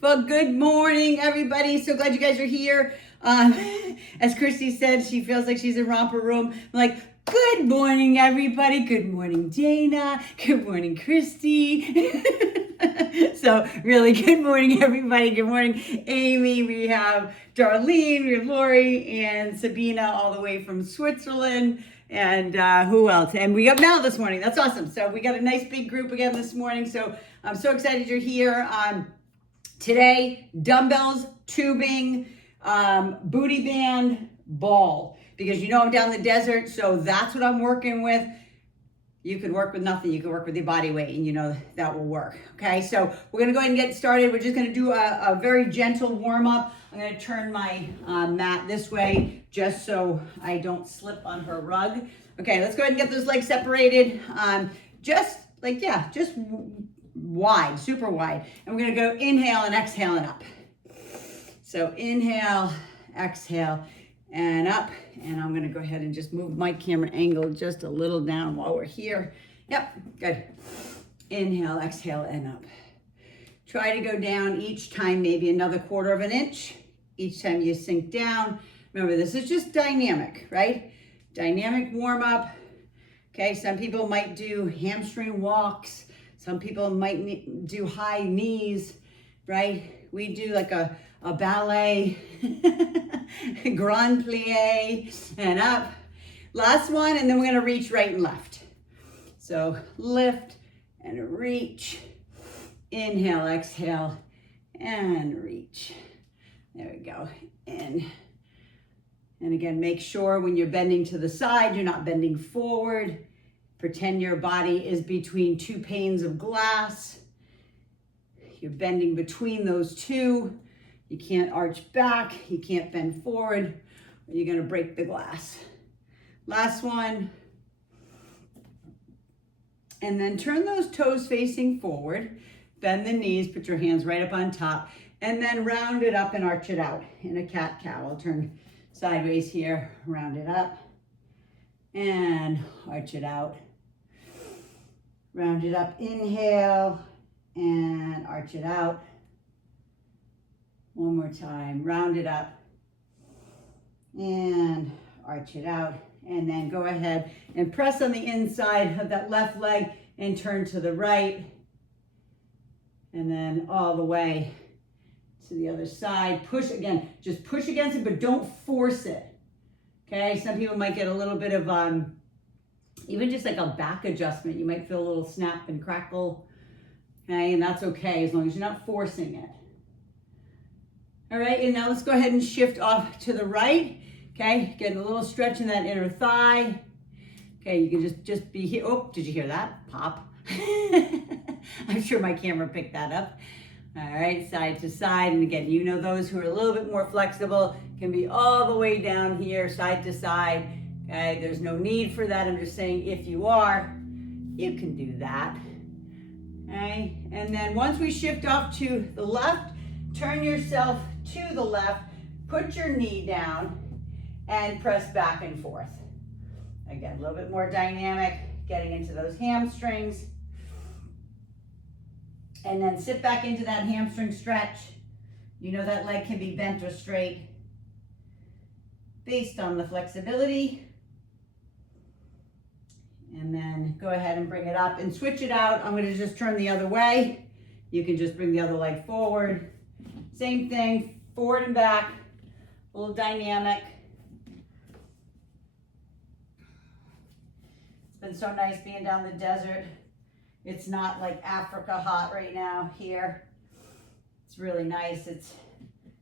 Well, good morning, everybody. So glad you guys are here. As Christy said, she feels like she's in romper room. I'm like, good morning, everybody. Good morning, Dana. Good morning, Christy. So really, good morning, everybody. Good morning, Amy. We have Darlene, we have Lori, and Sabina all the way from Switzerland. And who else? And we have Mel this morning. That's awesome. So we got a nice big group again this morning. So I'm so excited you're here. Today, dumbbells, tubing, booty band, ball. Because you know I'm down the desert, so that's what I'm working with. You could work with nothing. You could work with your body weight, and you know that will work. Okay, so we're going to go ahead and get started. We're just going to do a very gentle warm-up. I'm going to turn my mat this way just so I don't slip on her rug. Okay, let's go ahead and get those legs separated. Just wide, super wide. And we're going to go inhale and exhale and up. So inhale, exhale, and up. And I'm going to go ahead and just move my camera angle just a little down while we're here. Yep, good. Inhale, exhale, and up. Try to go down each time, maybe another 1/4 of an inch. Each time you sink down. Remember, this is just dynamic, right? Dynamic warm up. Okay, some people might do hamstring walks. Some people might do high knees, right? We do like a ballet, grand plie, and up. Last one, and then we're gonna reach right and left. So lift and reach. Inhale, exhale, and reach. There we go. And again, make sure when you're bending to the side, you're not bending forward. Pretend your body is between 2 panes of glass. You're bending between those two. You can't arch back. You can't bend forward, or you're gonna break the glass. Last one. And then turn those toes facing forward. Bend the knees, put your hands right up on top, and then round it up and arch it out in a cat-cow. I'll turn sideways here, round it up, and arch it out. Round it up, inhale, and arch it out. One more time, round it up, and arch it out. And then go ahead and press on the inside of that left leg and turn to the right. And then all the way to the other side. Push again, just push against it, but don't force it. Okay, some people might get a little bit of, even just like a back adjustment. You might feel a little snap and crackle. Okay, and that's okay as long as you're not forcing it. All right, and now let's go ahead and shift off to the right. Okay, getting a little stretch in that inner thigh. Okay, you can just be here. Oh, did you hear that? Pop. I'm sure my camera picked that up. All right, side to side. And again, you know those who are a little bit more flexible can be all the way down here, side to side. Okay, there's no need for that. I'm just saying if you are, you can do that. Okay, and then once we shift off to the left, turn yourself to the left, put your knee down, and press back and forth. Again, a little bit more dynamic, getting into those hamstrings. And then sit back into that hamstring stretch. You know that leg can be bent or straight based on the flexibility. And then go ahead and bring it up and switch it out. I'm gonna just turn the other way. You can just bring the other leg forward. Same thing, forward and back, a little dynamic. It's been so nice being down the desert. It's not like Africa hot right now here. It's really nice. It's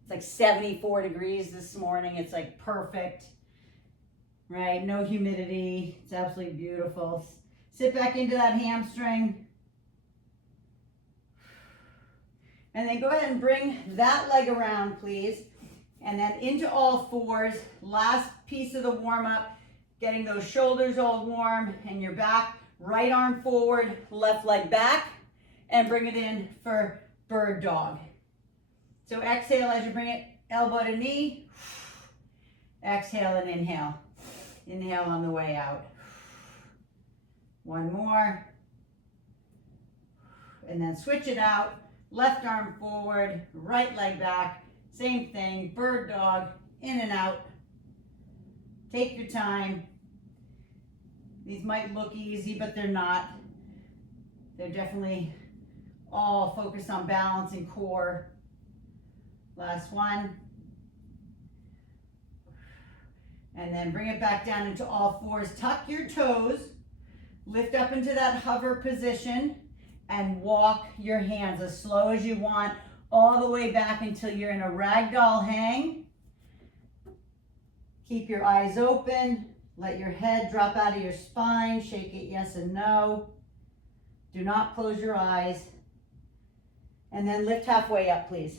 like 74 degrees this morning. It's like perfect, right? No humidity. It's absolutely beautiful. Sit back into that hamstring. And then go ahead and bring that leg around, please. And then into all fours. Last piece of the warm up, getting those shoulders all warm and your back. Right arm forward, left leg back, and bring it in for bird dog. So exhale as you bring it, elbow to knee. Exhale and inhale. Inhale on the way out. One more. And then switch it out. left arm forward, right leg back, same thing, bird dog, in and out. Take your time. These might look easy, but they're not. They're definitely all focused on balance and core. Last one. And then bring it back down into all fours. Tuck your toes. Lift up into that hover position and walk your hands as slow as you want all the way back until you're in a ragdoll hang. Keep your eyes open. Let your head drop out of your spine. Shake it yes and no. Do not close your eyes. And then lift halfway up, please.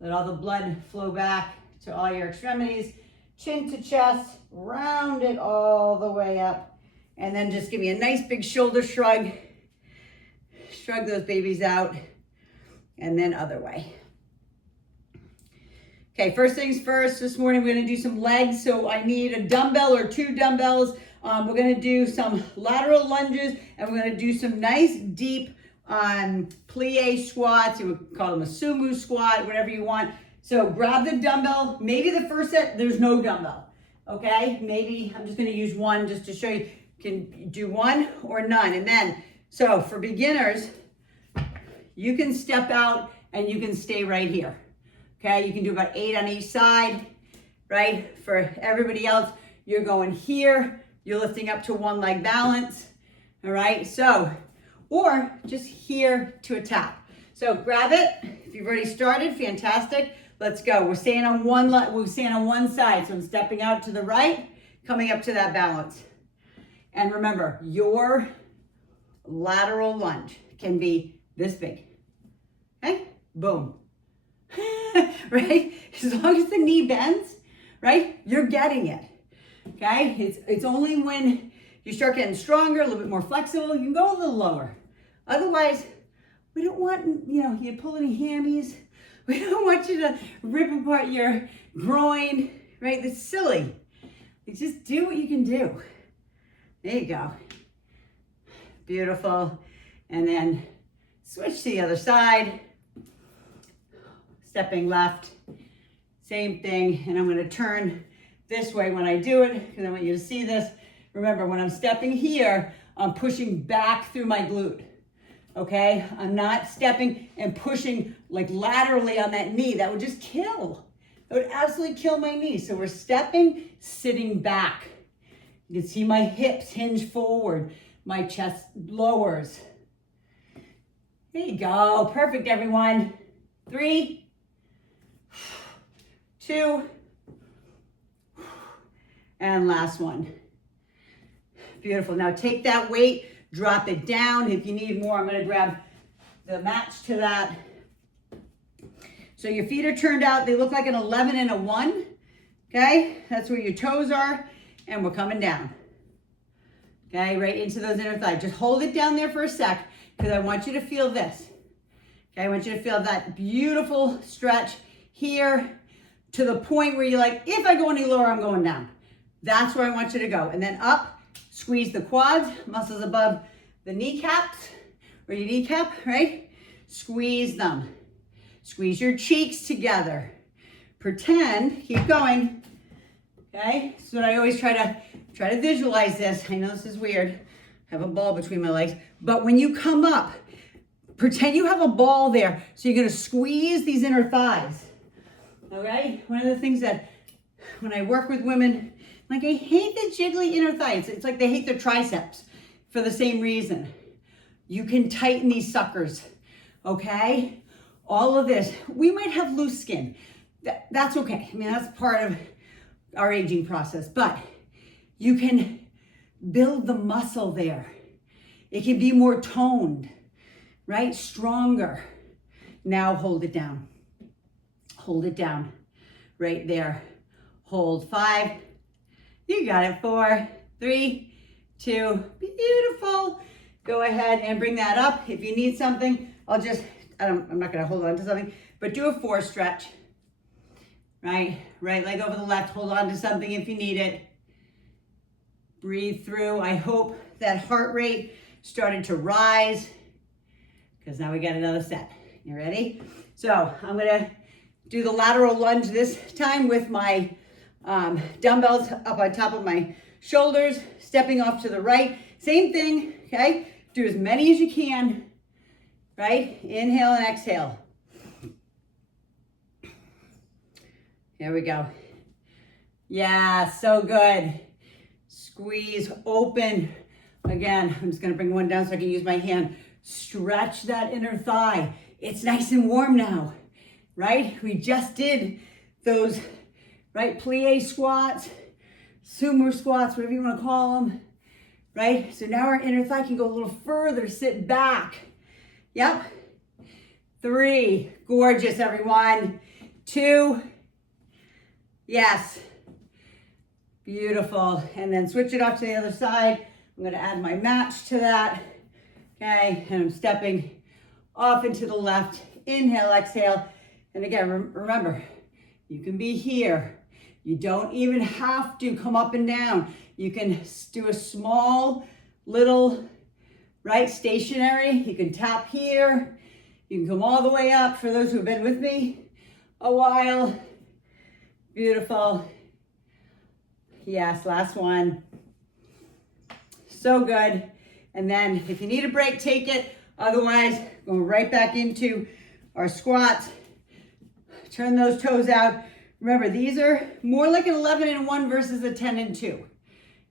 Let all the blood flow back to all your extremities. Chin to chest. Round it all the way up. And then just give me a nice big shoulder shrug. Shrug those babies out. And then other way. Okay, first things first, this morning we're gonna do some legs. So I need a dumbbell or 2 dumbbells. We're gonna do some lateral lunges and we're gonna do some nice deep plie squats. You would call them a sumo squat, whatever you want. So grab the dumbbell. Maybe the first set, there's no dumbbell, okay? Maybe I'm just gonna use one just to show you. You can do one or none. And then, so for beginners, you can step out and you can stay right here. Okay, you can do about 8 on each side, right? For everybody else, you're going here, you're lifting up to 1 leg balance, all right? So, or just here to a tap. So grab it. If you've already started, fantastic. Let's go. We're staying on we're staying on one side. So I'm stepping out to the right, coming up to that balance. And remember, your lateral lunge can be this big. Okay? Boom. Right? As long as the knee bends, right? You're getting it. Okay? It's only when you start getting stronger, a little bit more flexible, you can go a little lower. Otherwise, we don't want, you pull any hammies. We don't want you to rip apart your groin, right? That's silly. You just do what you can do. There you go. Beautiful. And then switch to the other side. Stepping left, same thing, and I'm gonna turn this way when I do it, because I want you to see this. Remember, when I'm stepping here, I'm pushing back through my glute, okay? I'm not stepping and pushing like laterally on that knee. That would just kill. That would absolutely kill my knee. So we're stepping, sitting back. You can see my hips hinge forward, my chest lowers. There you go, perfect everyone. 3, 2, and last one. Beautiful. Now take that weight, drop it down. If you need more, I'm going to grab the match to that. So your feet are turned out. They look like an 11 and a 1. Okay? That's where your toes are. And we're coming down. Okay? Right into those inner thighs. Just hold it down there for a sec because I want you to feel this. Okay? I want you to feel that beautiful stretch here to the point where you're like, if I go any lower, I'm going down. That's where I want you to go. And then up, squeeze the quads, muscles above the kneecaps, or your kneecap, right? Squeeze them. Squeeze your cheeks together. Pretend, keep going, okay? So I always try to visualize this. I know this is weird. I have a ball between my legs. But when you come up, pretend you have a ball there. So you're gonna squeeze these inner thighs. Okay, one of the things that when I work with women, like I hate the jiggly inner thighs. It's like they hate their triceps for the same reason. You can tighten these suckers, okay? All of this. We might have loose skin. That's okay. I mean, that's part of our aging process, but you can build the muscle there. It can be more toned, right? Stronger. Now hold it down. Hold it down right there. Hold 5. You got it. 4, 3, 2. Beautiful. Go ahead and bring that up. If you need something, I'm not going to hold on to something, but do a 4 stretch. Right leg over the left. Hold on to something if you need it. Breathe through. I hope that heart rate started to rise. because now we got another set. You ready? So I'm gonna do the lateral lunge this time with my dumbbells up on top of my shoulders, stepping off to the right. Same thing, okay? Do as many as you can, right? Inhale and exhale. There we go. Yeah, so good. Squeeze, open. Again, I'm just gonna bring one down so I can use my hand. Stretch that inner thigh. It's nice and warm now, right? We just did those, right? Plié squats, sumo squats, whatever you wanna call them, right? So now our inner thigh can go a little further, sit back. Yep. 3, gorgeous everyone. 2, yes. Beautiful. And then switch it off to the other side. I'm gonna add my match to that. Okay, and I'm stepping off into the left. Inhale, exhale. And again, remember, you can be here. You don't even have to come up and down. You can do a small little, right, stationary. You can tap here. You can come all the way up for those who have been with me a while. Beautiful. Yes, last one. So good. And then if you need a break, take it. Otherwise, going right back into our squats. Turn those toes out. Remember, these are more like an 11 and 1 versus a 10 and 2.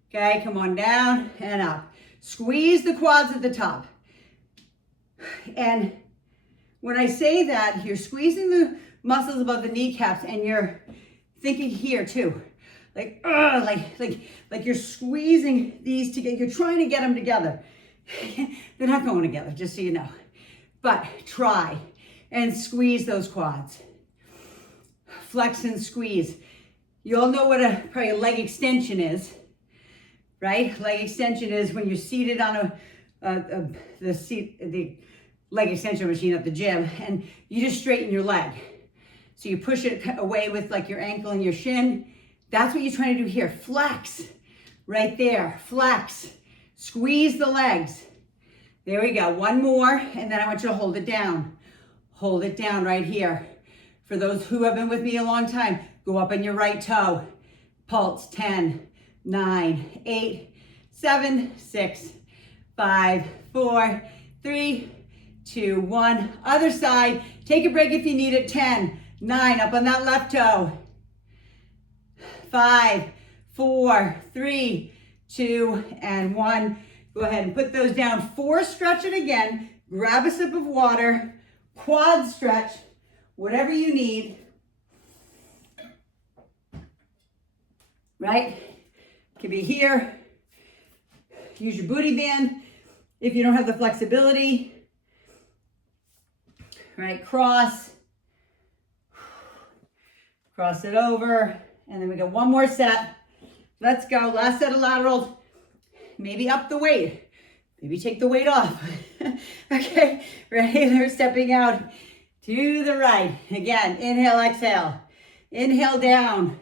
Okay, come on down and up. Squeeze the quads at the top. And when I say that, you're squeezing the muscles above the kneecaps and you're thinking here too. Like you're squeezing these together. You're trying to get them together. They're not going together, just so you know. But try and squeeze those quads. Flex and squeeze. You all know what probably a leg extension is, right? Leg extension is when you're seated on the leg extension machine at the gym, and you just straighten your leg. So you push it away with like your ankle and your shin. That's what you're trying to do here. Flex, right there, flex. Squeeze the legs. There we go, one more, and then I want you to hold it down. Hold it down right here. For those who have been with me a long time, go up on your right toe. Pulse, 10, 9, 8, 7, 6, 5, 4, 3, 2, 1. Other side, take a break if you need it. 10, 9, up on that left toe. 5, 4, 3, 2, and 1. Go ahead and put those down. 4, stretch it again. Grab a sip of water. Quad stretch, whatever you need. Right? Could be here. Use your booty band if you don't have the flexibility. Right, cross it over. And then we got one more set. Let's go. Last set of laterals. Maybe up the weight. Maybe take the weight off. Okay, ready? They're stepping out to the right. Again, inhale, exhale. Inhale down.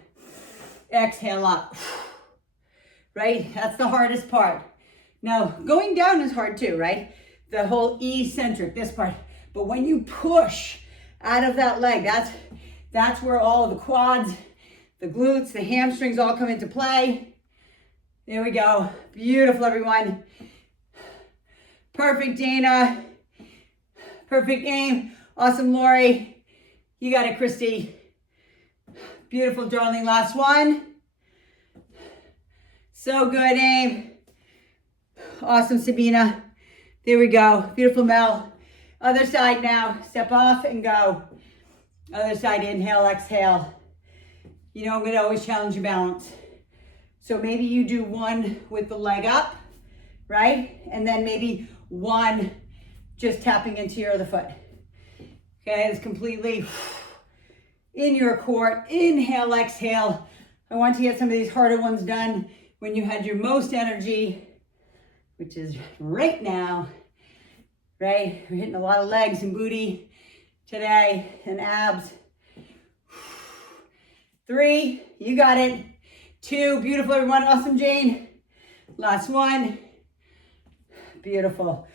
Exhale up. Right? That's the hardest part. Now, going down is hard too, right? The whole eccentric, this part. But when you push out of that leg, that's where all of the quads, the glutes, the hamstrings all come into play. There we go. Beautiful, everyone. Perfect, Dana. Perfect aim. Awesome, Lori. You got it, Christy. Beautiful, darling. Last one. So good, aim. Awesome, Sabina. There we go. Beautiful, Mel. Other side now. Step off and go. Other side, inhale, exhale. You know, I'm going to always challenge your balance. So maybe you do one with the leg up, right? And then maybe one just tapping into your other foot. Okay, it's completely in your core. Inhale, exhale. I want to get some of these harder ones done when you had your most energy, which is right now, right? We're hitting a lot of legs and booty today and abs. 3, you got it. 2, beautiful, everyone. Awesome, Jane. Last one. Beautiful.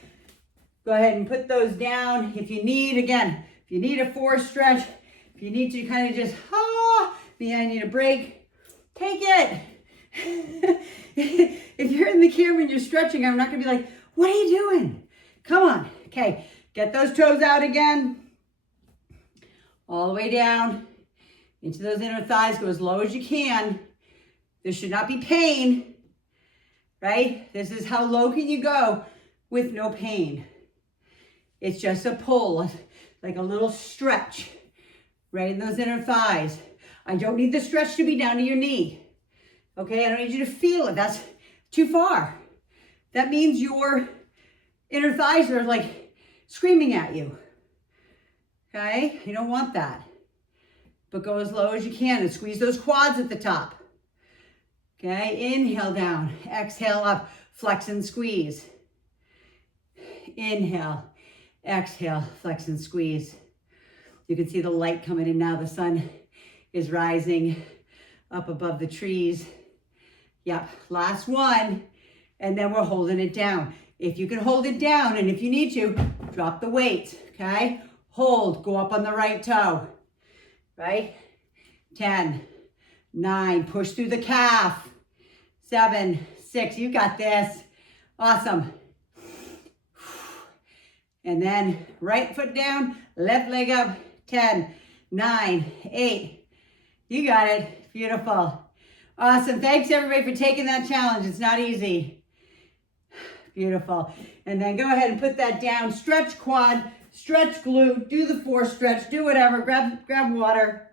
Go ahead and put those down. If you need, again, if you need a force stretch, if you need to kind of just, I need a break, take it. If you're in the camera and you're stretching, I'm not gonna be like, what are you doing? Come on. Okay, get those toes out again. All the way down into those inner thighs. Go as low as you can. There should not be pain, right? This is how low can you go with no pain. It's just a pull, like a little stretch right in those inner thighs. I don't need the stretch to be down to your knee. Okay, I don't need you to feel it. That's too far. That means your inner thighs are like screaming at you. Okay, you don't want that. But go as low as you can and squeeze those quads at the top. Okay, inhale down, exhale up, flex and squeeze. Inhale, exhale, flex and squeeze. You can see the light coming in now. The sun is rising up above the trees. Yep, last one, and then we're holding it down. If you can hold it down, and if you need to, drop the weight, okay? Hold, go up on the right toe, right? 10, 9, push through the calf. 7, 6, you got this. Awesome. And then right foot down, left leg up. 10, 9, 8. You got it. Beautiful. Awesome. Thanks everybody for taking that challenge. It's not easy. Beautiful. And then go ahead and put that down. Stretch quad, stretch glute, do the force stretch, do whatever. Grab water.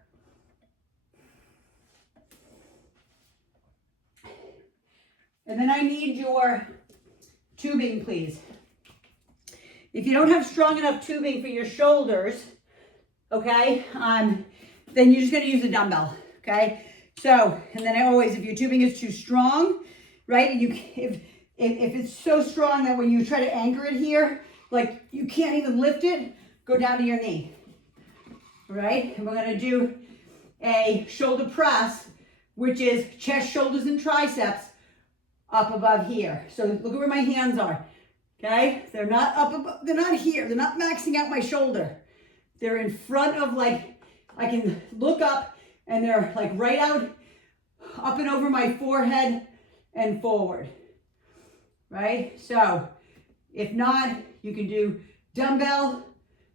And then I need your tubing, please. If you don't have strong enough tubing for your shoulders, okay, then you're just gonna use a dumbbell, okay? So, and then if your tubing is too strong, right, and if it's so strong that when you try to anchor it here, like you can't even lift it, go down to your knee, right? And we're gonna do a shoulder press, which is chest, shoulders, and triceps up above here. So look at where my hands are, okay? They're not up above, they're not here, they're not maxing out my shoulder. They're in front of, like, I can look up and they're like right out, up and over my forehead and forward, right? So if not, you can do dumbbell,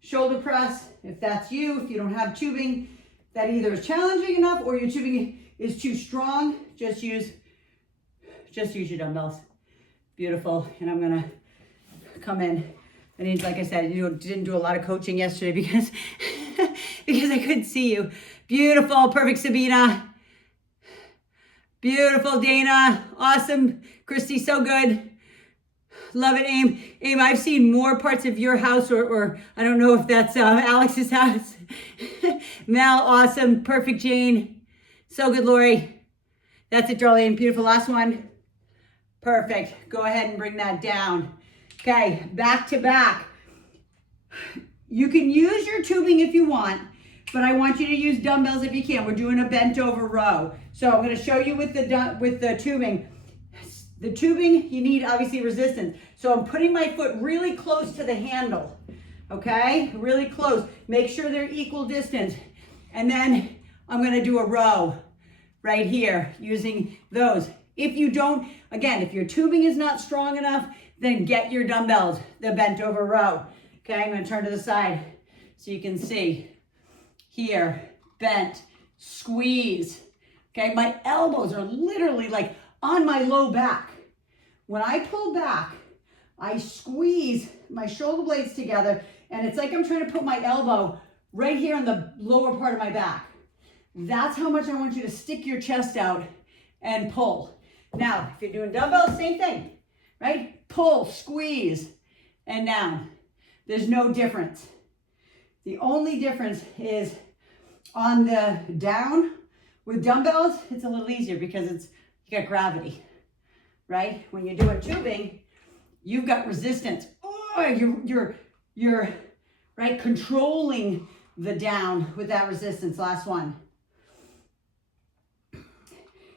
shoulder press, if that's you. If you don't have tubing that either is challenging enough or your tubing is too strong, just use your dumbbells. Beautiful. And I'm gonna come in. I need, like I said, I didn't do a lot of coaching yesterday because because I couldn't see you. Beautiful, perfect, Sabina. Beautiful, Dana. Awesome, Christy, so good. Love it, Aim. Aim, I've seen more parts of your house, or I don't know if that's Alex's house. Mel, awesome, perfect, Jane. So good, Lori. That's it, Darlene. Beautiful, last one. Perfect. Go ahead and bring that down. Okay, back to back. You can use your tubing if you want, but I want you to use dumbbells if you can. We're doing a bent over row. So I'm going to show you with the tubing. The tubing, you need obviously resistance. So I'm putting my foot really close to the handle. Okay, really close. Make sure they're equal distance. And then I'm going to do a row right here using those. If you don't, again, if your tubing is not strong enough, then get your dumbbells, the bent over row. Okay, I'm gonna turn to the side so you can see. Here, bent, squeeze. Okay, my elbows are literally like on my low back. When I pull back, I squeeze my shoulder blades together, and it's like I'm trying to put my elbow right here on the lower part of my back. That's how much I want you to stick your chest out and pull. Now, if you're doing dumbbells, same thing, right? Pull, squeeze, and down. There's no difference. The only difference is on the down with dumbbells, it's a little easier because you got gravity, right? When you're doing tubing, you've got resistance. Oh, you're right, controlling the down with that resistance. Last one.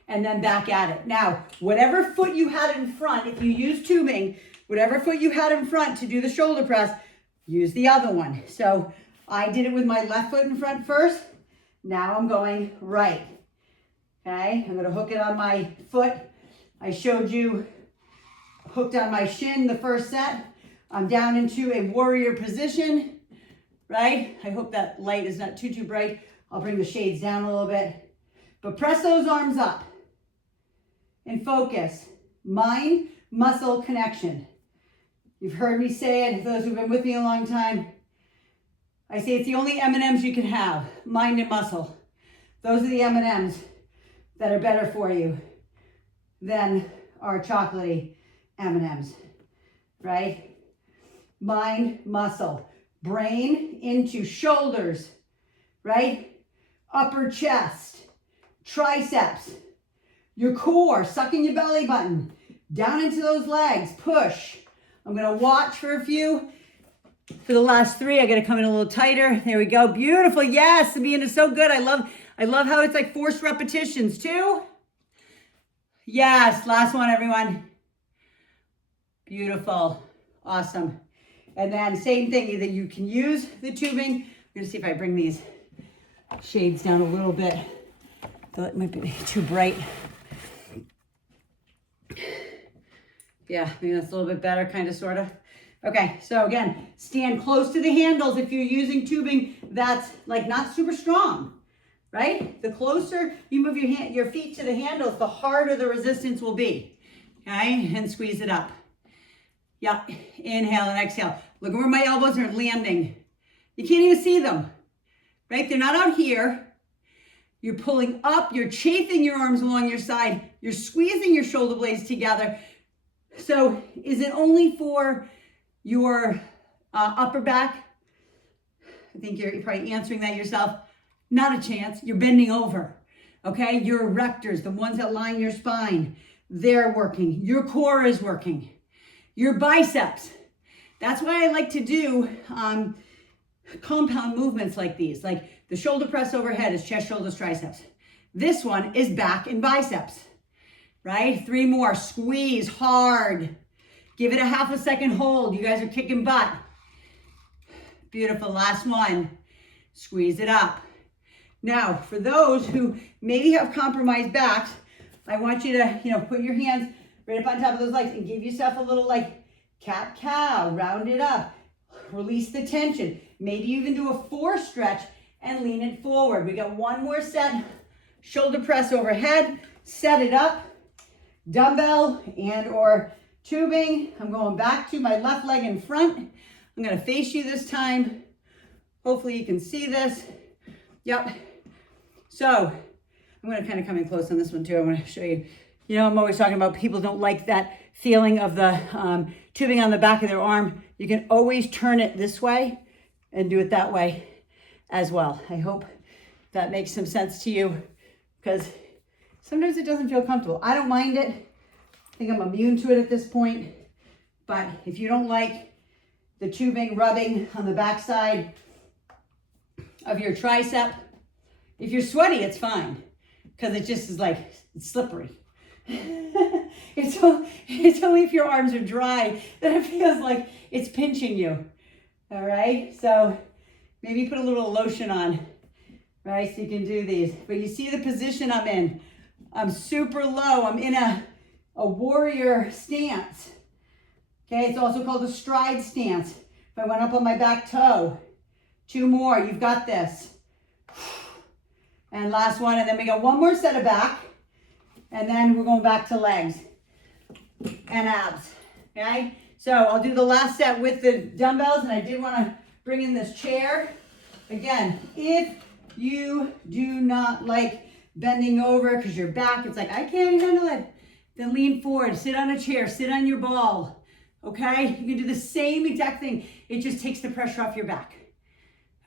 And then back at it. Now, whatever foot you had in front, if you use tubing, Whatever foot you had in front to do the shoulder press, use the other one. So I did it with my left foot in front first. Now I'm going right. Okay, I'm gonna hook it on my foot. I showed you hooked on my shin the first set. I'm down into a warrior position, right? I hope that light is not too bright. I'll bring the shades down a little bit. But press those arms up and focus. Mind, muscle connection. You've heard me say it, those who've been with me a long time. I say it's the only M&Ms you can have, mind and muscle. Those are the M&Ms that are better for you than our chocolatey M&Ms, right? Mind, muscle, brain into shoulders, right? Upper chest, triceps, your core, sucking your belly button, down into those legs, push. I'm gonna watch for a few. For the last 3, I gotta come in a little tighter. There we go, beautiful, yes, Sabine is so good. I love how it's like forced repetitions. 2. Yes, last one, everyone. Beautiful, awesome. And then same thing, either you can use the tubing. I'm gonna see if I bring these shades down a little bit. So it might be too bright. Yeah, maybe that's a little bit better, kind of, sort of. Okay, so again, stand close to the handles. If you're using tubing that's like not super strong, right? The closer you move your feet to the handles, the harder the resistance will be. Okay, and squeeze it up. Yeah, inhale and exhale. Look at where my elbows are landing. You can't even see them, right? They're not out here. You're pulling up, you're chafing your arms along your side, you're squeezing your shoulder blades together. So is it only for your upper back? I think you're probably answering that yourself. Not a chance. You're bending over, okay? Your erectors, the ones that line your spine, they're working. Your core is working. Your biceps. That's why I like to do compound movements like these. Like the shoulder press overhead is chest, shoulders, triceps. This one is back and biceps, right? 3 more. Squeeze hard. Give it a half a second hold. You guys are kicking butt. Beautiful. Last one. Squeeze it up. Now, for those who maybe have compromised backs, I want you to, put your hands right up on top of those legs and give yourself a little like cat-cow. Round it up. Release the tension. Maybe even do a 4 stretch and lean it forward. We got 1 more set. Shoulder press overhead. Set it up. Dumbbell and or tubing. I'm going back to my left leg in front. I'm going to face you this time. Hopefully you can see this. Yep. So I'm going to kind of come in close on this one too. I want to show you. I'm always talking about people don't like that feeling of the tubing on the back of their arm. You can always turn it this way and do it that way as well. I hope that makes some sense to you because sometimes it doesn't feel comfortable. I don't mind it. I think I'm immune to it at this point. But if you don't like the tubing rubbing on the backside of your tricep, if you're sweaty, it's fine because it just is like, it's slippery. It's only if your arms are dry that it feels like it's pinching you. All right, so maybe put a little lotion on, right? So you can do these. But you see the position I'm in. I'm super low. I'm in a warrior stance. Okay, it's also called a stride stance. If I went up on my back toe, 2 more, you've got this. And last one, and then we got 1 more set of back. And then we're going back to legs and abs, okay? So I'll do the last set with the dumbbells, and I did want to bring in this chair. Again, if you do not like bending over because your back, it's like, I can't handle it, then lean forward, sit on a chair, sit on your ball, okay? You can do the same exact thing. It just takes the pressure off your back,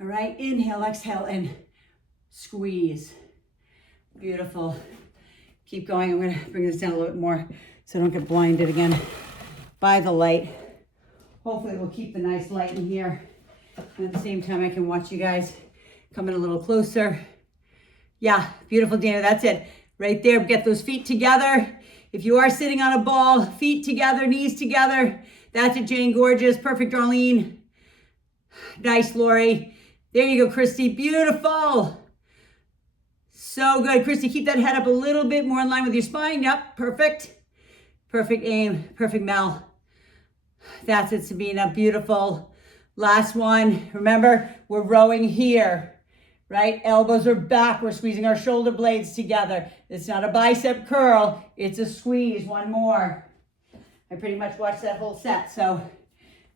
all right? Inhale, exhale, and squeeze. Beautiful. Keep going. I'm going to bring this down a little bit more so I don't get blinded again by the light. Hopefully we'll keep the nice light in here. And at the same time, I can watch you guys come in a little closer. Yeah, beautiful, Dana. That's it. Right there. Get those feet together. If you are sitting on a ball, feet together, knees together. That's it, Jane. Gorgeous. Perfect, Darlene. Nice, Lori. There you go, Christy. Beautiful. So good. Christy, keep that head up a little bit more in line with your spine. Yep, perfect. Perfect aim. Perfect, Mel. That's it, Sabina. Beautiful. Last one. Remember, we're rowing here, right? Elbows are back. We're squeezing our shoulder blades together. It's not a bicep curl. It's a squeeze. One more. I pretty much watched that whole set, so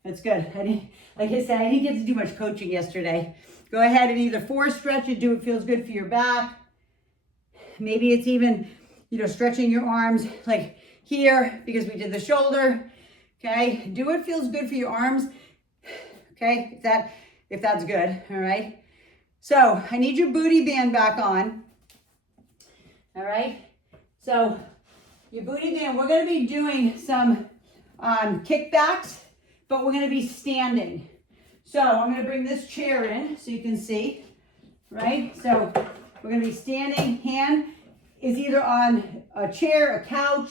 that's good. Like I said, I didn't get to do much coaching yesterday. Go ahead and either force stretch it, do what feels good for your back. Maybe it's even, stretching your arms like here because we did the shoulder. Okay, do what feels good for your arms. Okay, if that's good, all right? So I need your booty band back on. All right, so your booty band, we're gonna be doing some kickbacks, but we're gonna be standing. So I'm gonna bring this chair in so you can see, right? So we're gonna be standing, hand is either on a chair, a couch,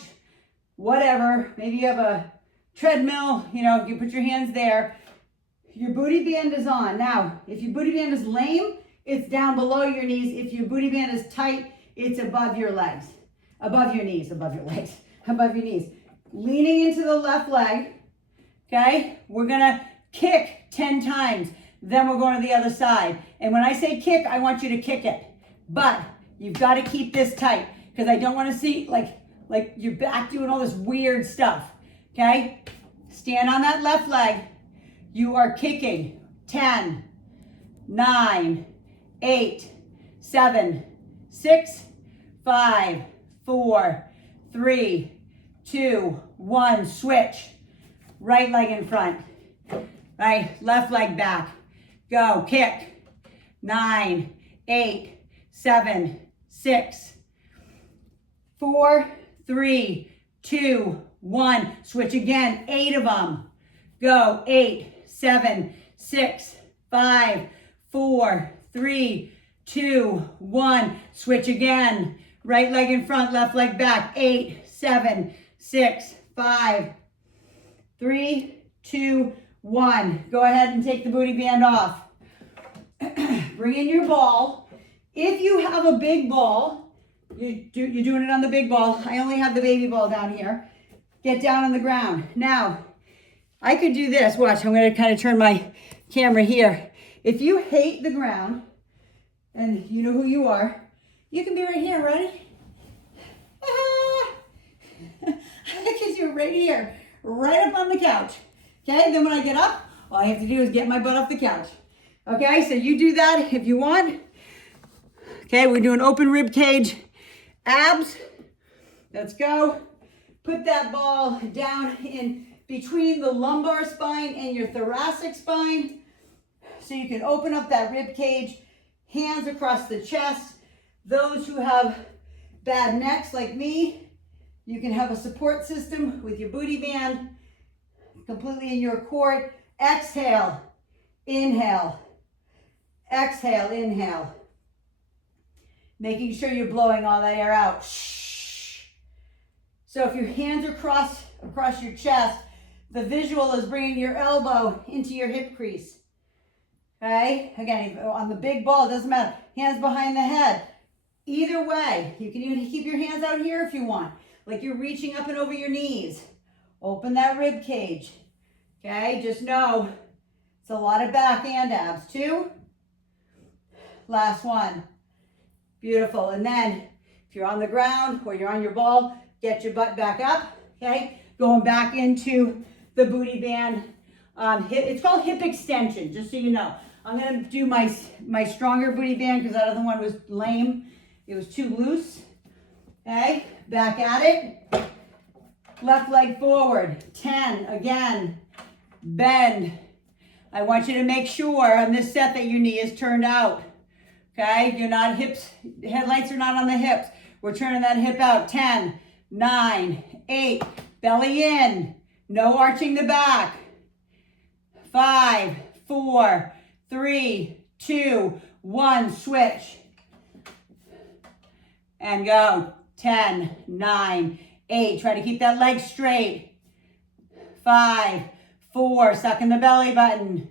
whatever. Maybe you have a treadmill, you put your hands there. Your booty band is on. Now, if your booty band is lame, it's down below your knees. If your booty band is tight, it's above your legs. Above your knees, above your legs, above your knees. Leaning into the left leg, okay? We're gonna kick 10 times. Then we're going to the other side. And when I say kick, I want you to kick it. But you've got to keep this tight because I don't want to see like your back doing all this weird stuff, okay? Stand on that left leg. You are kicking 10, 9, 8, 7, 6, 5, 4, 3, 2, 1. Switch. Right leg in front. Right, left leg back. Go, kick. 9, 8, 7, 6, 4, 3, 2, 1. Switch again, 8 of them. Go, 8, 7, 6, 5, 4, 3, 2, 1. Switch again. Right leg in front, left leg back. 8, 7, 6, 5, 3, 2, 1. Go ahead and take the booty band off. Bring in your ball. If you have a big ball, you're doing it on the big ball. I only have the baby ball down here. Get down on the ground. Now, I could do this. Watch, I'm going to kind of turn my camera here. If you hate the ground, and you know who you are, you can be right here. Ready? Because you're right here, right up on the couch. Okay, then when I get up, all I have to do is get my butt off the couch. Okay, so you do that if you want. Okay, we're doing open rib cage abs. Let's go. Put that ball down in between the lumbar spine and your thoracic spine. So you can open up that rib cage, hands across the chest. Those who have bad necks like me, you can have a support system with your booty band completely in your core. Exhale, inhale, exhale, inhale. Making sure you're blowing all that air out. Shh. So if your hands are across your chest, the visual is bringing your elbow into your hip crease. Okay, again, on the big ball, it doesn't matter. Hands behind the head. Either way, you can even keep your hands out here if you want, like you're reaching up and over your knees. Open that rib cage. Okay, just know it's a lot of back and abs. 2. Last one. Beautiful. And then if you're on the ground or you're on your ball, get your butt back up. Okay, going back into the booty band. It's called hip extension, just so you know. I'm going to do my stronger booty band because that other one was lame. It was too loose. Okay, back at it. Left leg forward. 10. Again. Bend. I want you to make sure on this set that your knee is turned out. Okay, you're not hips, headlights are not on the hips. We're turning that hip out. 10, 9, 8, belly in. No arching the back. 5, 4, 3, 2, 1. Switch. And go. 10, 9, 8. Try to keep that leg straight. 5, 4, suck in the belly button.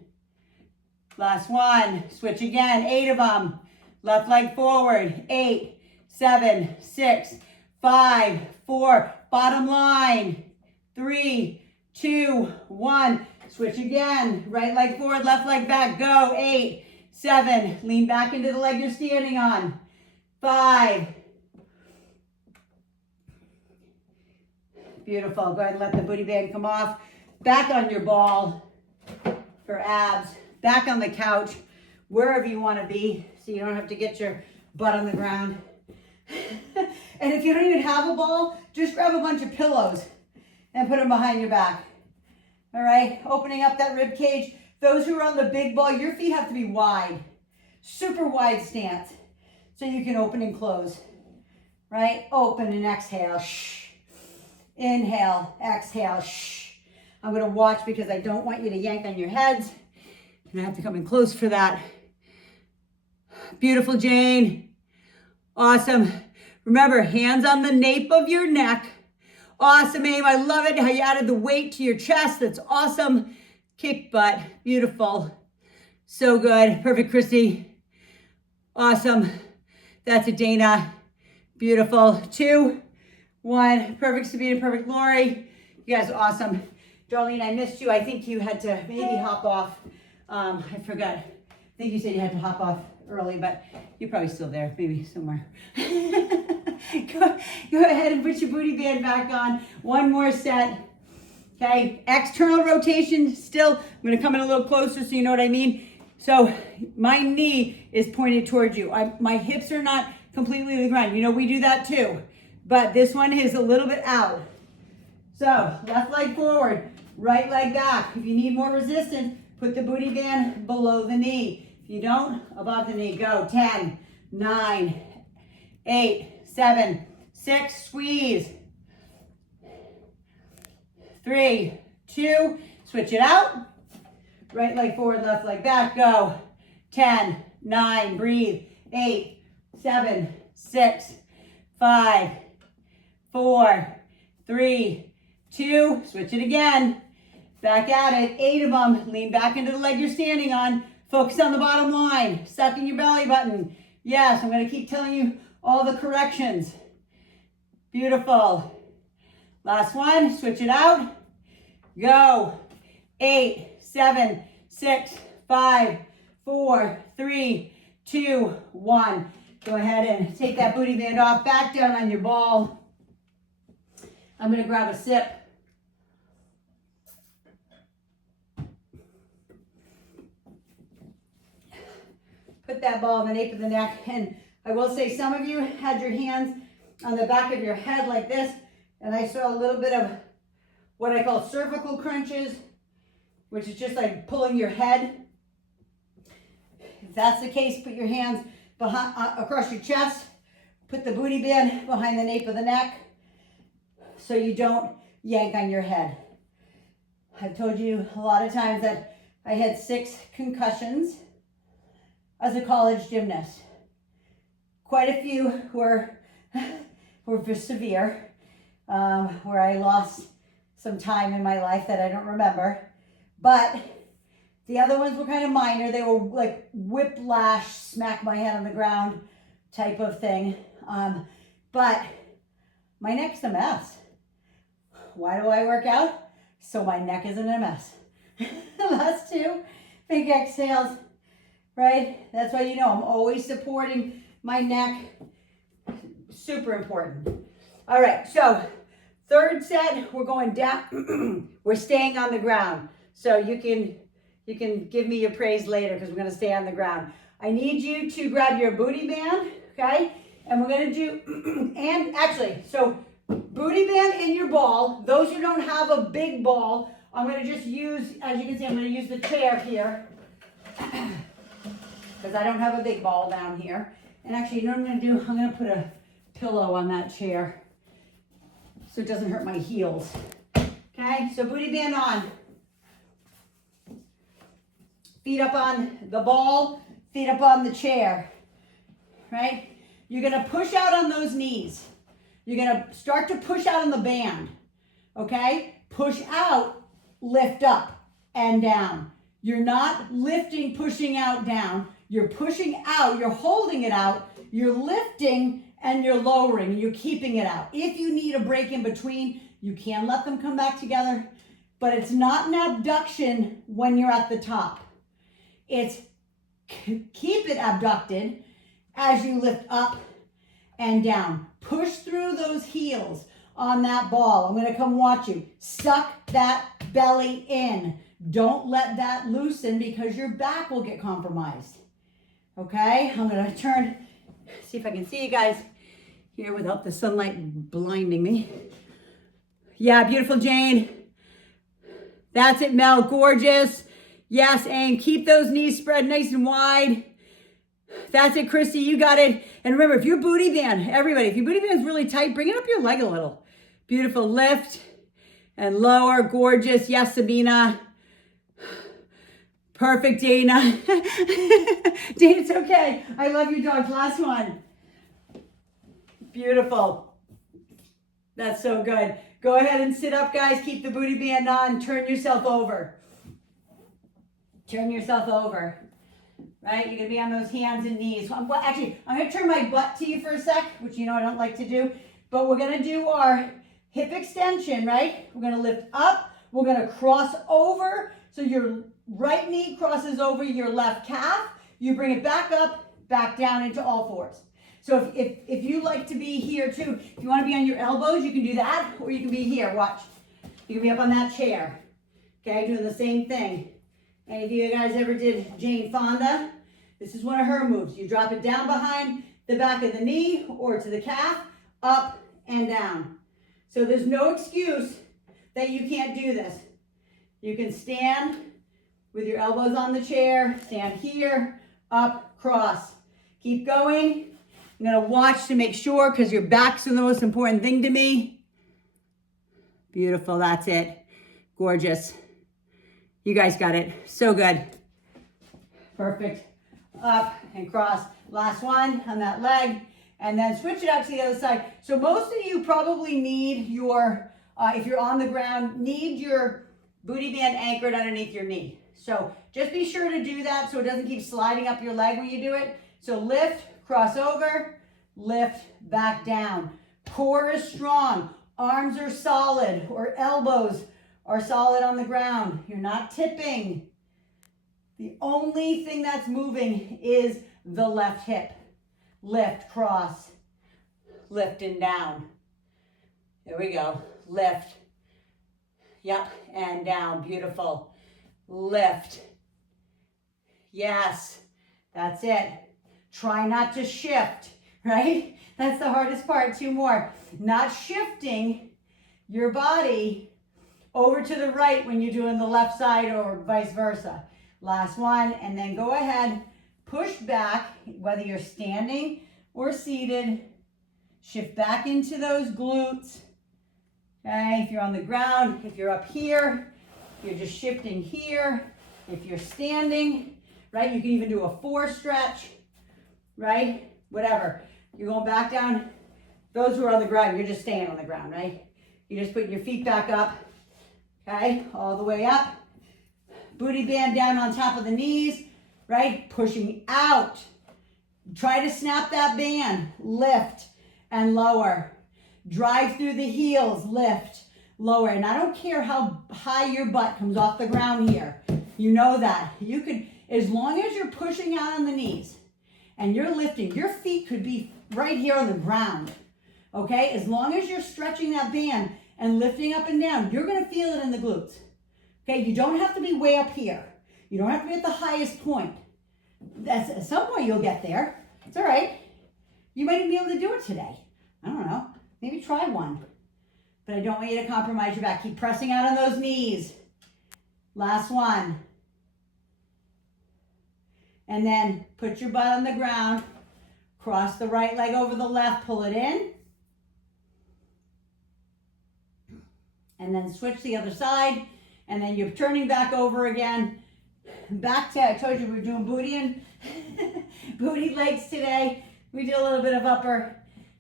Last one, switch again, 8 of them. Left leg forward, 8, 7, 6, 5, 4, bottom line, 3, 2, 1. Switch again, right leg forward, left leg back, go, 8, 7, lean back into the leg you're standing on, 5. Beautiful, go ahead and let the booty band come off. Back on your ball for abs, back on the couch, wherever you want to be, so you don't have to get your butt on the ground. And if you don't even have a ball, just grab a bunch of pillows and put them behind your back. All right, opening up that rib cage. Those who are on the big ball, your feet have to be wide, super wide stance, so you can open and close, right? Open and exhale, shh. Inhale, exhale, shh. I'm gonna watch because I don't want you to yank on your heads, and I have to come in close for that. Beautiful, Jane. Awesome. Remember, hands on the nape of your neck. Awesome, Aim. I love it how you added the weight to your chest. That's awesome. Kick butt. Beautiful. So good. Perfect, Christy. Awesome. That's it, Dana. Beautiful. 2, 1. Perfect, Sabina. Perfect, Lori. You guys are awesome. Darlene, I missed you. I think you had to maybe hop off. I forgot. I think you said you had to hop off early, but you're probably still there, maybe somewhere. Go ahead and put your booty band back on. One more set. Okay, external rotation still. I'm gonna come in a little closer so you know what I mean. So my knee is pointed towards you. My hips are not completely to the ground. You know, we do that too. But this one is a little bit out. So left leg forward, right leg back. If you need more resistance, put the booty band below the knee. If you don't, above the knee. Go. 10, 9, 8, 7, 6, squeeze. 3, 2, switch it out. Right leg forward, left leg back. Go. 10, 9, breathe. 8, 7, 6, 5, 4, 3, 2, switch it again. Back at it. 8 of them. Lean back into the leg you're standing on. Focus on the bottom line. Suck in your belly button. Yes, I'm going to keep telling you all the corrections. Beautiful. Last one. Switch it out. Go. 8, 7, 6, 5, 4, 3, 2, 1. Go ahead and take that booty band off. Back down on your ball. I'm going to grab a sip. Put that ball in the nape of the neck. And I will say some of you had your hands on the back of your head like this. And I saw a little bit of what I call cervical crunches, which is just like pulling your head. If that's the case, put your hands behind, across your chest. Put the booty band behind the nape of the neck so you don't yank on your head. I've told you a lot of times that I had 6 concussions as a college gymnast. Quite a few were severe, where I lost some time in my life that I don't remember. But the other ones were kind of minor. They were like whiplash, smack my head on the ground type of thing. But my neck's a mess. Why do I work out? So my neck isn't a mess. Last 2, big exhales. Right? That's why you know I'm always supporting my neck. Super important. All right, so third set, we're going down. We're staying on the ground. So you can give me your praise later because we're going to stay on the ground. I need you to grab your booty band, okay? And we're going to do, and actually, so booty band and your ball. Those who don't have a big ball, I'm going to just use, as you can see, I'm going to use the chair here. Because I don't have a big ball down here. And actually, you know what I'm going to do? I'm going to put a pillow on that chair so it doesn't hurt my heels. Okay, so booty band on. Feet up on the ball, feet up on the chair, right? You're going to push out on those knees. You're going to start to push out on the band, okay? Push out, lift up. and down. You're not lifting, pushing out, down. You're pushing out, you're holding it out, you're lifting, and you're lowering, you're keeping it out. If you need a break in between, you can let them come back together, but it's not an abduction when you're at the top. It's keep it abducted as you lift up and down. Push through those heels on that ball. I'm gonna come watch you. Suck that belly in. Don't let that loosen because your back will get compromised. Okay, I'm gonna turn, see if I can see you guys here without the sunlight blinding me. Yeah, beautiful, Jane. That's it, Mel, gorgeous. Yes, aim, keep those knees spread nice and wide. That's it, Christy, you got it. And remember, if your booty band, everybody, if your booty band is really tight, bring it up your leg a little. Beautiful, lift and lower, gorgeous. Yes, Sabina. Perfect, Dana. Dana, it's okay. I love you, dogs. Last one. Beautiful. That's so good. Go ahead and sit up, guys. Keep the booty band on. Turn yourself over. Turn yourself over. Right? You're going to be on those hands and knees. Well, actually, I'm going to turn my butt to you for a sec, which you know I don't like to do. But we're going to do our hip extension, right? We're going to lift up. We're going to cross over. So your right knee crosses over your left calf. You bring it back up, back down into all fours. So if you like to be here too, if you want to be on your elbows, you can do that, or you can be here. Watch. You can be up on that chair. Okay, doing the same thing. Any of you guys ever did Jane Fonda? This is one of her moves. You drop it down behind the back of the knee or to the calf, up and down. So there's no excuse that you can't do this. You can stand with your elbows on the chair, stand here, up, cross. Keep going. I'm gonna watch to make sure because your back's the most important thing to me. Beautiful, that's it. Gorgeous. You guys got it, so good. Perfect, up and cross. Last one on that leg, and then switch it out to the other side. So most of you probably need your, if you're on the ground, need your booty band anchored underneath your knee. So just be sure to do that so it doesn't keep sliding up your leg when you do it. So lift, cross over, lift, back down. Core is strong, arms are solid, or elbows are solid on the ground. You're not tipping. The only thing that's moving is the left hip. Lift, cross, lift and down. There we go, lift. Yep, and down, beautiful. Lift. Yes, that's it. Try not to shift, right? That's the hardest part. Two more. Not shifting your body over to the right when you're doing the left side or vice versa. Last one, and then go ahead, push back, whether you're standing or seated. Shift back into those glutes. Okay, if you're on the ground, if you're up here, you're just shifting here. If you're standing, right, you can even do a 4 stretch, right? Whatever. You're going back down. Those who are on the ground, you're just staying on the ground, right? You just put your feet back up, okay, all the way up. Booty band down on top of the knees, right? Pushing out. Try to snap that band. Lift and lower. Drive through the heels, lift, lower. And I don't care how high your butt comes off the ground here. You know that. You could, as long as you're pushing out on the knees and you're lifting, your feet could be right here on the ground. Okay? As long as you're stretching that band and lifting up and down, you're going to feel it in the glutes. Okay? You don't have to be way up here. You don't have to be at the highest point. At some point you'll get there. It's all right. You might even be able to do it today. I don't know. Maybe try one. But I don't want you to compromise your back. Keep pressing out on those knees. Last one. And then put your butt on the ground. Cross the right leg over the left. Pull it in. And then switch the other side. And then you're turning back over again. Back to, I told you we were doing booty and booty legs today. We did a little bit of upper.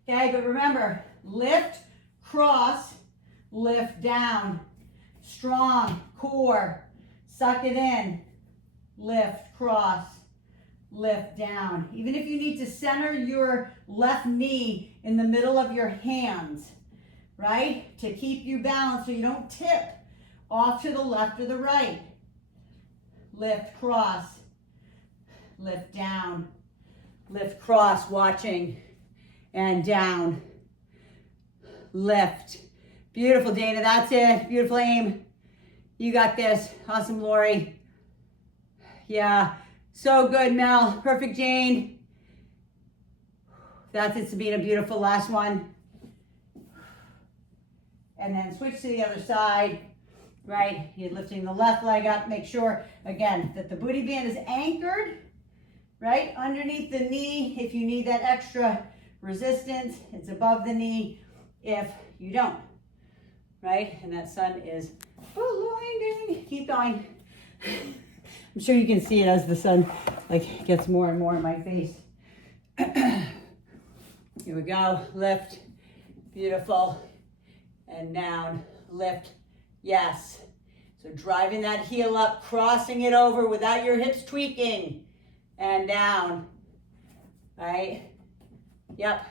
Okay, but remember, lift, cross, lift down. Strong core, Suck it in. Lift, cross, lift down. Even if you need to center your left knee in the middle of your hands, right? To keep you balanced so you don't tip off to the left or the right. Lift, cross, lift down, lift, cross, watching, and down, lift. Beautiful, Dana, that's it. Beautiful aim. You got this. Awesome, Lori. Yeah, so good, Mel. Perfect, Jane. That's it, Sabina. Beautiful. Last one. And then switch to the other side, right? You're lifting the left leg up. Make sure, again, that the booty band is anchored, right? Underneath the knee. If you need that extra resistance, it's above the knee if you don't, right? And that sun is blinding. Keep going. I'm sure you can see it as the sun gets more and more in my face. Here we go. Lift. Beautiful. And down. Lift. Yes. So driving that heel up, crossing it over without your hips tweaking. And down. Right? Yep.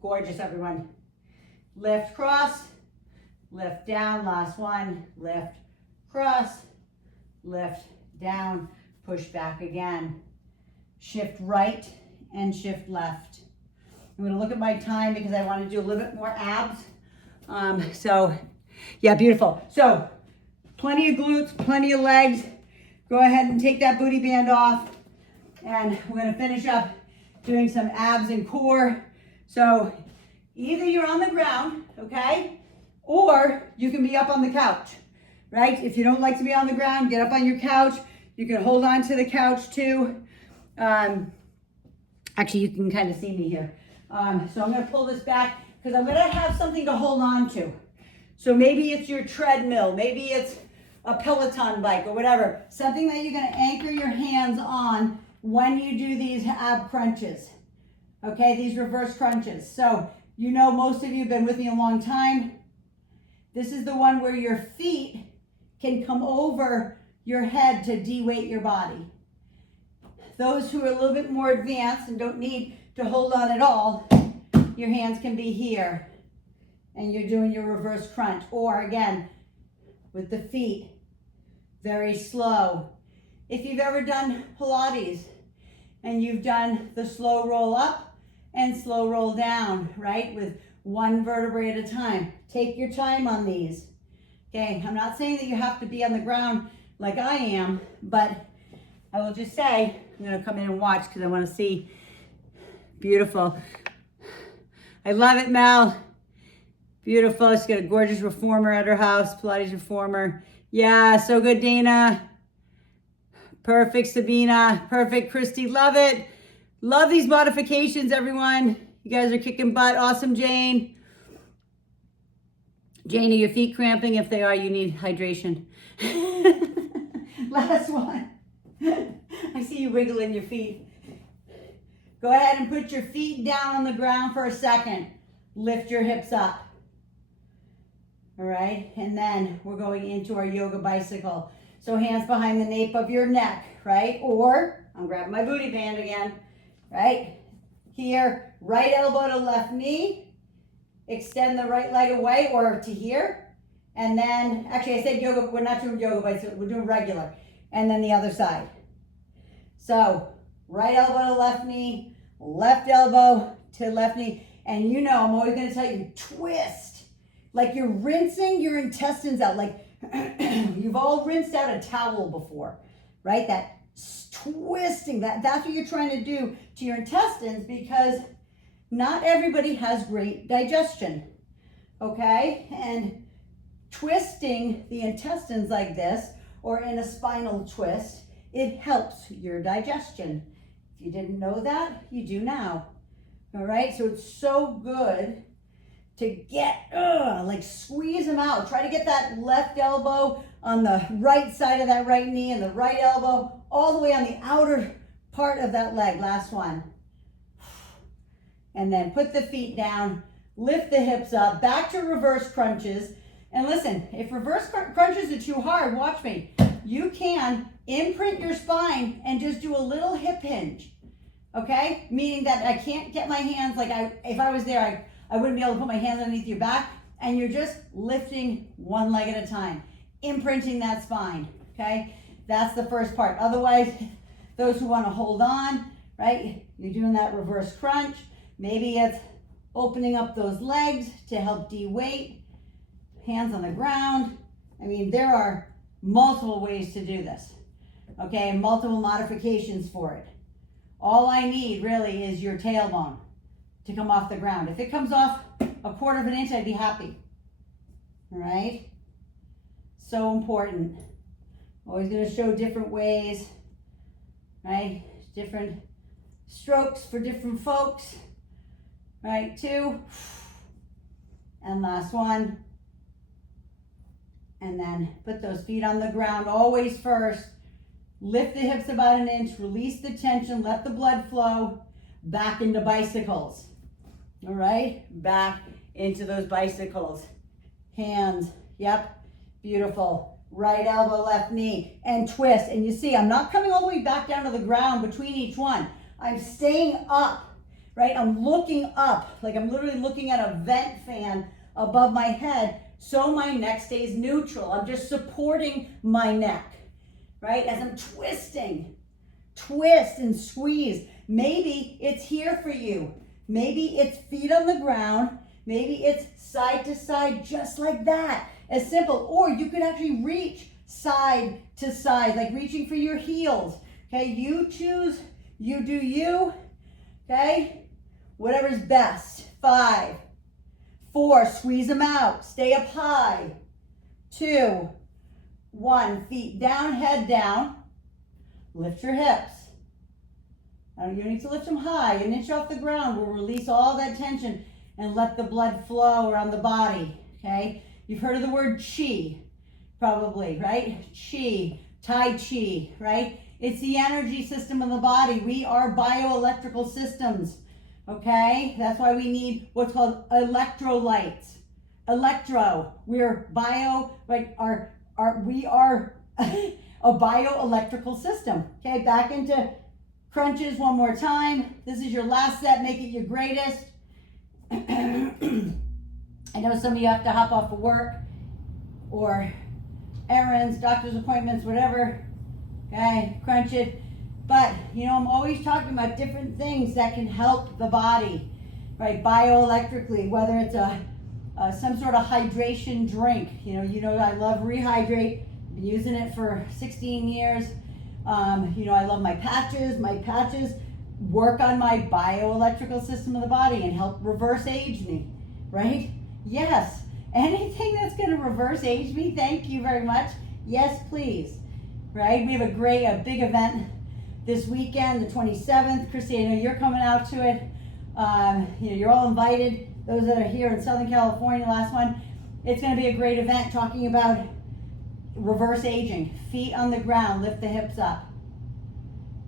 Gorgeous, everyone. Lift, cross. Lift, down. Last one. Lift, cross. Lift, down. Push back again. Shift right and shift left. I'm going to look at my time because I want to do a little bit more abs. Yeah, beautiful. So, plenty of glutes, plenty of legs. Go ahead and take that booty band off. And we're going to finish up doing some abs and core. So, either you're on the ground, okay? Or you can be up on the couch, right? If you don't like to be on the ground, get up on your couch. You can hold on to the couch too. Actually, you can kind of see me here. So I'm going to pull this back because I'm going to have something to hold on to. So maybe it's your treadmill, maybe it's a Peloton bike or whatever. Something that you're going to anchor your hands on when you do these ab crunches. Okay, these reverse crunches. So you know, most of you have been with me a long time. This is the one where your feet can come over your head to de-weight your body. Those who are a little bit more advanced and don't need to hold on at all, your hands can be here and you're doing your reverse crunch. Or again, with the feet, very slow. If you've ever done Pilates and you've done the slow roll up and slow roll down, right? With one vertebrae at a time. Take your time on these. Okay, I'm not saying that you have to be on the ground like I am, but I will just say, I'm gonna come in and watch because I wanna see. Beautiful. I love it, Mel. Beautiful. She's got a gorgeous reformer at her house, Pilates reformer. Yeah, so good, Dana. Perfect, Sabina. Perfect, Christy. Love it. Love these modifications, everyone. You guys are kicking butt. Awesome, Jane. Jane, are your feet cramping? If they are, you need hydration. Last one. I see you wiggling your feet. Go ahead and put your feet down on the ground for a second. Lift your hips up. All right, and then we're going into our yoga bicycle. So hands behind the nape of your neck, right? Or I'm grabbing my booty band again, right? Here, right elbow to left knee. Extend the right leg away or to here. And then, actually I said yoga, we're not doing yoga bicycle, we're doing regular. And then the other side. So, right elbow to left knee, left elbow to left knee. And you know, I'm always gonna tell you, twist. Like you're rinsing your intestines out. Like you've all rinsed out a towel before, right? That twisting, that's what you're trying to do to your intestines because not everybody has great digestion, okay? And twisting the intestines like this or in a spinal twist, it helps your digestion. If you didn't know that, you do now, all right? So it's so good to get, like squeeze them out. Try to get that left elbow on the right side of that right knee and the right elbow all the way on the outer part of that leg. Last one. And then put the feet down, lift the hips up, back to reverse crunches. And listen, if reverse crunches are too hard, watch me. You can imprint your spine and just do a little hip hinge, okay? Meaning that I can't get my hands, like if I was there, I wouldn't be able to put my hands underneath your back, and you're just lifting one leg at a time, imprinting that spine, okay? That's the first part. Otherwise, those who want to hold on, right? You're doing that reverse crunch. Maybe it's opening up those legs to help de-weight, hands on the ground. I mean, there are multiple ways to do this, okay? Multiple modifications for it. All I need really is your tailbone to come off the ground. If it comes off a quarter of an inch, I'd be happy, all right? So important. Always gonna show different ways, right? Different strokes for different folks, right? 2, and last one. And then put those feet on the ground, always first. Lift the hips about an inch, release the tension, let the blood flow back into bicycles. All right, back into those bicycles. Hands, yep, beautiful. Right elbow, left knee, and twist. And you see, I'm not coming all the way back down to the ground between each one. I'm staying up, right? I'm looking up, like I'm literally looking at a vent fan above my head, so my neck stays neutral. I'm just supporting my neck, right? As I'm twisting, twist and squeeze. Maybe it's here for you. Maybe it's feet on the ground. Maybe it's side to side, just like that. As simple. Or you could actually reach side to side, like reaching for your heels. Okay, you choose, you do you. Okay, whatever's best. 5, 4, squeeze them out. Stay up high. 2, 1, feet down, head down. Lift your hips. Now you need to lift them high, an inch off the ground. We'll release all that tension and let the blood flow around the body, okay? You've heard of the word chi, probably, right? Chi, Tai Chi, right? It's the energy system of the body. We are bioelectrical systems, okay? That's why we need what's called electrolytes. We're bio, right? We are a bioelectrical system, okay? Back into crunches one more time. This is your last set, make it your greatest. I know some of you have to hop off of work or errands, doctor's appointments, whatever, okay, crunch it. But, you know, I'm always talking about different things that can help the body, right, bioelectrically, whether it's some sort of hydration drink. You know, I love Rehydrate. I've been using it for 16 years. You know, I love my patches. My patches work on my bioelectrical system of the body and help reverse age me, right? Yes, anything that's going to reverse age me, thank you very much. Yes, please, right? We have a big event this weekend, the 27th. Christy, I know you're coming out to it. You know, you're all invited. Those that are here in Southern California, last one. It's going to be a great event talking about reverse aging. Feet on the ground, lift the hips up.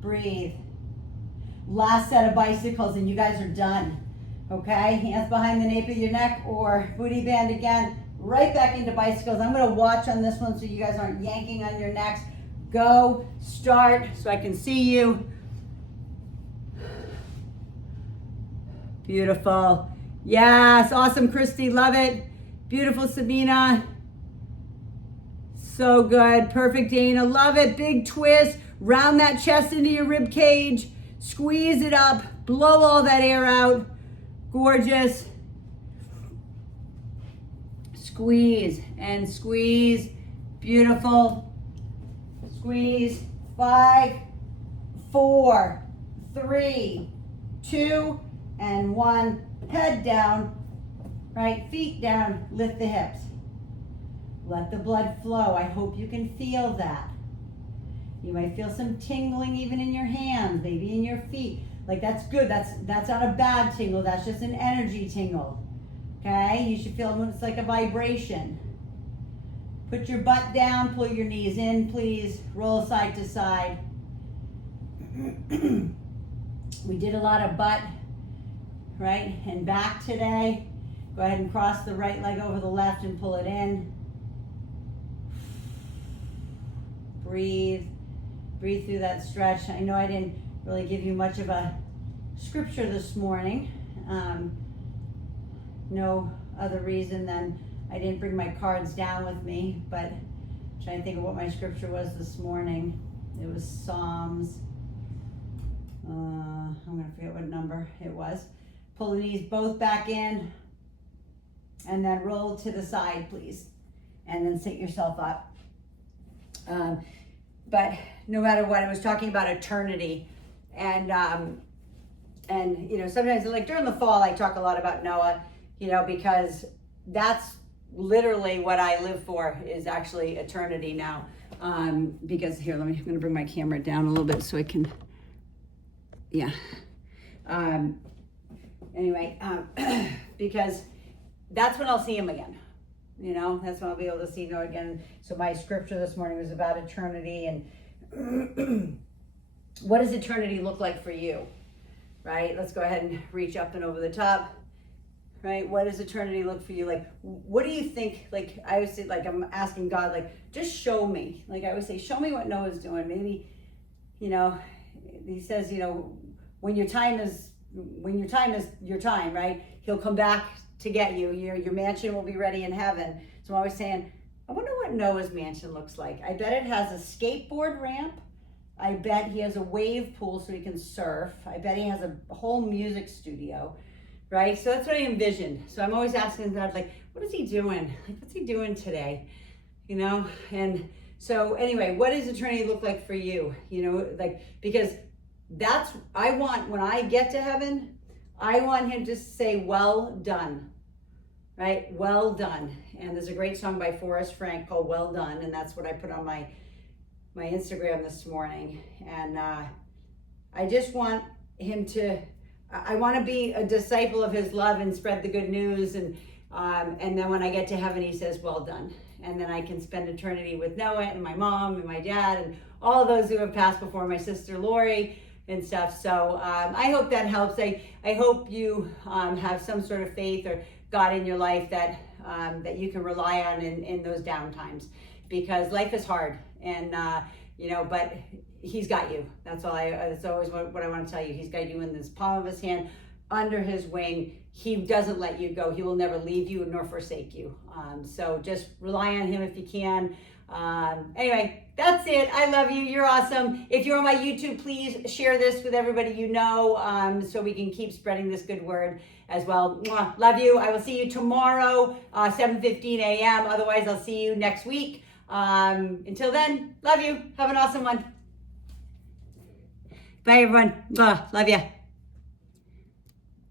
Breathe. Last set of bicycles and you guys are done. Okay, hands behind the nape of your neck or booty band again. Right back into bicycles. I'm going to watch on this one so you guys aren't yanking on your necks. Go, start so I can see you. Beautiful. Yes, awesome, Christy. Love it. Beautiful, Sabina. So good. Perfect, Dana. Love it. Big twist. Round that chest into your rib cage. Squeeze it up. Blow all that air out. Gorgeous. Squeeze and squeeze. Beautiful. Squeeze. 5, 4, 3, 2, and 1. Head down. Right, feet down. Lift the hips. Let the blood flow. I hope you can feel that. You might feel some tingling even in your hands, maybe in your feet. Like that's good. That's not a bad tingle. That's just an energy tingle. Okay? You should feel it's like a vibration. Put your butt down. Pull your knees in, please. Roll side to side. We did a lot of butt, right? And back today. Go ahead and cross the right leg over the left and pull it in. breathe through that stretch. I know I didn't really give you much of a scripture this morning. No other reason than I didn't bring my cards down with me, but I'm trying to think of what my scripture was this morning. It was Psalms, I'm gonna forget what number it was. Pull the knees both back in and then roll to the side, please. And then sit yourself up. But no matter what, I was talking about eternity. And you know, sometimes like during the fall, I talk a lot about Noah, you know, because that's literally what I live for, is actually eternity now. Because here, I'm gonna bring my camera down a little bit so I can, yeah. Anyway, because that's when I'll see him again. You know, that's when I'll be able to see Noah again. So my scripture this morning was about eternity, and what does eternity look like for you? Right? Let's go ahead and reach up and over the top. Right? What does eternity look for you? Like, what do you think? Like, I always say, like, I'm asking God, like, just show me. Like, I always say, show me what Noah's doing. Maybe, you know, he says, you know, when your time is your time, right? He'll come back to get you. Your mansion will be ready in heaven. So I'm always saying, I wonder what Noah's mansion looks like. I bet it has a skateboard ramp. I bet he has a wave pool so he can surf. I bet he has a whole music studio, right? So that's what I envisioned. So I'm always asking God, like, what is he doing? Like, what's he doing today? You know? And so anyway, what does eternity look like for you? You know, like, because that's, I want, when I get to heaven, I want him to say, well done, right? Well done. And there's a great song by Forrest Frank called Well Done. And that's what I put on my Instagram this morning. And I just want him to, I want to be a disciple of his love and spread the good news. And then when I get to heaven, he says, well done. And then I can spend eternity with Noah and my mom and my dad and all of those who have passed before, my sister Lori and stuff. So I hope that helps. I hope you have some sort of faith or God in your life that you can rely on in those down times, because life is hard, and you know, but he's got you. That's all. That's always what I want to tell you. He's got you in this palm of his hand, under his wing. He doesn't let you go. He will never leave you nor forsake you. So just rely on him if you can. Anyway, that's it. I love you. You're awesome. If you're on my YouTube, please share this with everybody you know, so we can keep spreading this good word as well. Mwah. Love you. I will see you tomorrow, 7:15 a.m. Otherwise, I'll see you next week. Until then, love you. Have an awesome one. Bye, everyone. Love you.